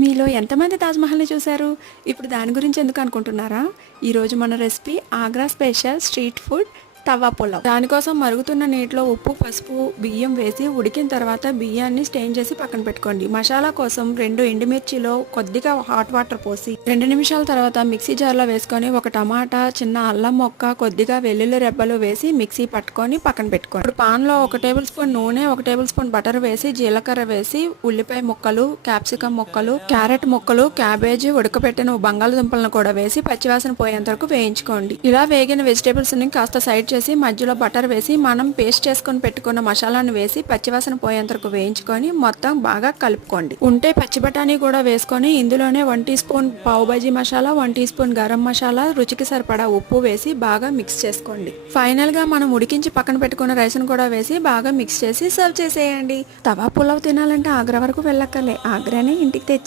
మీలో ఎంతమంది తాజ్మహల్ని చూశారు? ఇప్పుడు దాని గురించి ఎందుకు అనుకుంటున్నారా? ఈరోజు మన recipe Agra special street food tawa pulao. దానికోసం మరుగుతున్న నీటిలో ఉప్పు పసుపు బియ్యం వేసి ఉడికిన తర్వాత బియ్యాన్ని స్టెయిన్ చేసి పక్కన పెట్టుకోండి. మసాలా కోసం రెండు ఎండుమిర్చిలో కొద్దిగా హాట్ వాటర్ పోసి రెండు నిమిషాల తర్వాత మిక్సీ జార్లో వేసుకొని ఒక టమాటా చిన్న అల్లం మొక్క కొద్దిగా వెల్లుల్లి రెబ్బలు వేసి మిక్సీ పట్టుకొని పక్కన పెట్టుకోండి. ఇప్పుడు పాన్లో ఒక టేబుల్ స్పూన్ నూనె ఒక టేబుల్ స్పూన్ బటర్ వేసి జీలకర్ర వేసి ఉల్లిపాయ ముక్కలు క్యాప్సికం ముక్కలు క్యారెట్ ముక్కలు క్యాబేజీ ఉడకబెట్టిన బంగాళదుంపలను కూడా వేసి పచ్చివాసన పోయేంత వరకు వేయించుకోండి. ఇలా వేగిన వెజిటేబుల్స్ని కాస్త సైడ్ చేసి మధ్యలో బటర్ వేసి మనం పేస్ట్ చేసుకొని పెట్టుకున్న మసాలాను వేసి పచ్చివాసన పోయేంత వరకు వేయించుకొని మొత్తం బాగా కలుపుకోండి. ఉంటే పచ్చి బఠానీ కూడా వేసుకొని ఇందులోనే one teaspoon pav bhaji masala one teaspoon garam masala రుచికి సరిపడా ఉప్పు వేసి బాగా మిక్స్ చేసుకోండి. ఫైనల్గా మనం ఉడికించి పక్కన పెట్టుకున్న రైస్ కూడా వేసి బాగా మిక్స్ చేసి సర్వ్ చేసేయండి. తవా పులావ్ తినాలంటే ఆగ్రా వరకు వెళ్ళక్కర్లే. ఆగ్రానే ఇంటికి తెచ్చి